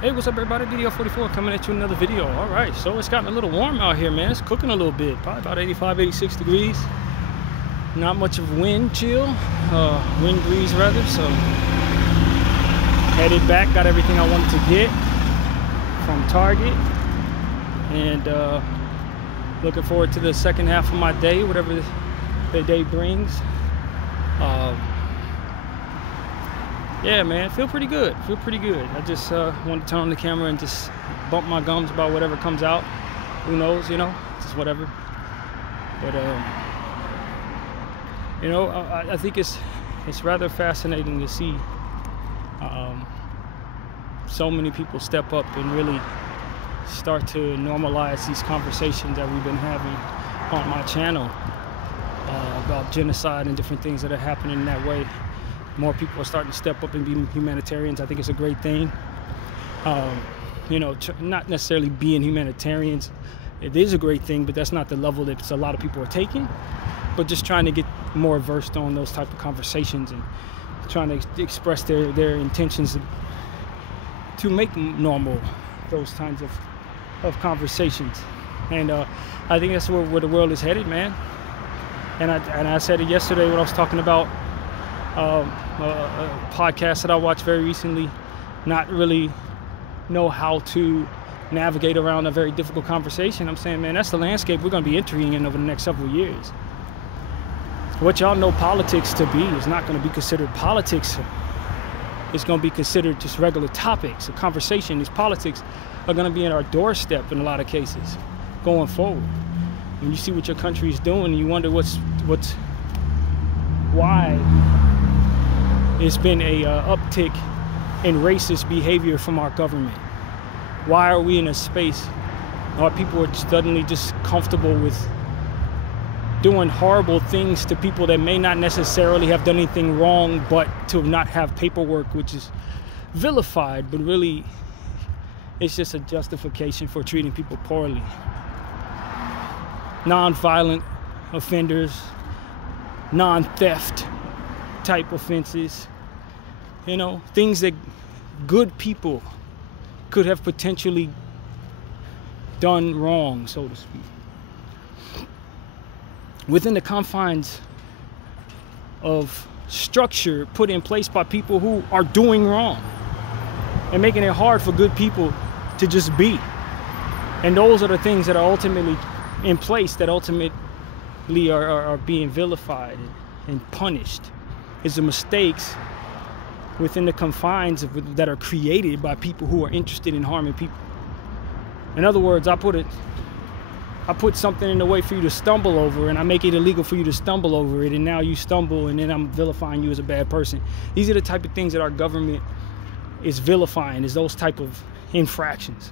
Hey, what's up everybody? Bdf 44 coming at you with another video. Alright, so it's gotten a little warm out here, man. It's cooking a little bit, probably about 85, 86 degrees. Not much of wind chill, wind breeze rather, so headed back, got everything I wanted to get from Target, and looking forward to the second half of my day, whatever the day brings. Yeah, man, feel pretty good. I just want to turn on the camera and just bump my gums about whatever comes out. Who knows, you know, just whatever. But you know, I think it's rather fascinating to see so many people step up and really start to normalize these conversations that we've been having on my channel about genocide and different things that are happening in that way. More people are starting to step up and be humanitarians. I think it's a great thing. You know, not necessarily being humanitarians. It is a great thing, but that's not the level that a lot of people are taking. But just trying to get more versed on those type of conversations and trying to express their intentions to make normal those kinds of conversations. And I think that's where the world is headed, man. And I said it yesterday when I was talking about a podcast that I watched very recently, not really know how to navigate around a very difficult conversation. I'm saying, man, that's the landscape we're going to be entering in over the next several years. What y'all know politics to be is not going to be considered politics. It's going to be considered just regular topics. A conversation, these politics are going to be in our doorstep in a lot of cases going forward. When you see what your country is doing, you wonder why it's been a uptick in racist behavior from our government. Why are we in a space where people are suddenly just comfortable with doing horrible things to people that may not necessarily have done anything wrong, but to not have paperwork, which is vilified, but really it's just a justification for treating people poorly. Non-violent offenders, non-theft type offenses, you know, things that good people could have potentially done wrong, so to speak, within the confines of structure put in place by people who are doing wrong and making it hard for good people to just be. And those are the things that are ultimately in place, that ultimately are being vilified and punished. Is the mistakes within the confines that are created by people who are interested in harming people. In other words, I put something in the way for you to stumble over, and I make it illegal for you to stumble over it, and now you stumble, and then I'm vilifying you as a bad person. These are the type of things that our government is vilifying, is those type of infractions.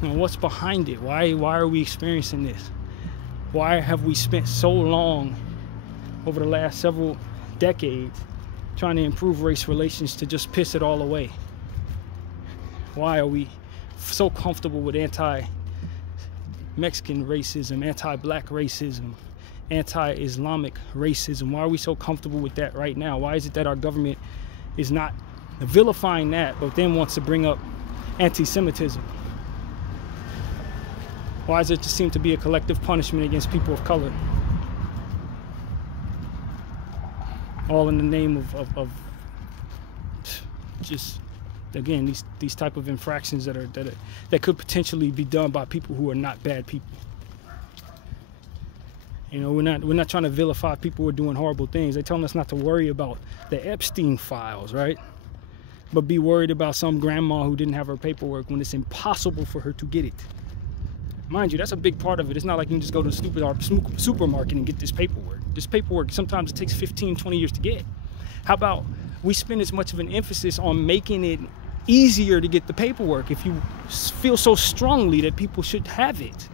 You know, what's behind it? Why are we experiencing this? Why have we spent so long over the last several decades trying to improve race relations to just piss it all away? Why are we so comfortable with anti-Mexican racism, anti-black racism, anti-Islamic racism? Why are we so comfortable with that right now? Why is it that our government is not vilifying that, but then wants to bring up anti-Semitism? Why does it just seem to be a collective punishment against people of color? All in the name of just, again, these type of infractions that could potentially be done by people who are not bad people. You know, we're not trying to vilify people who are doing horrible things. They're telling us not to worry about the Epstein files, right? But be worried about some grandma who didn't have her paperwork when it's impossible for her to get it. Mind you, that's a big part of it. It's not like you can just go to the supermarket and get this paperwork. This paperwork, sometimes it takes 15, 20 years to get. How about we spend as much of an emphasis on making it easier to get the paperwork if you feel so strongly that people should have it?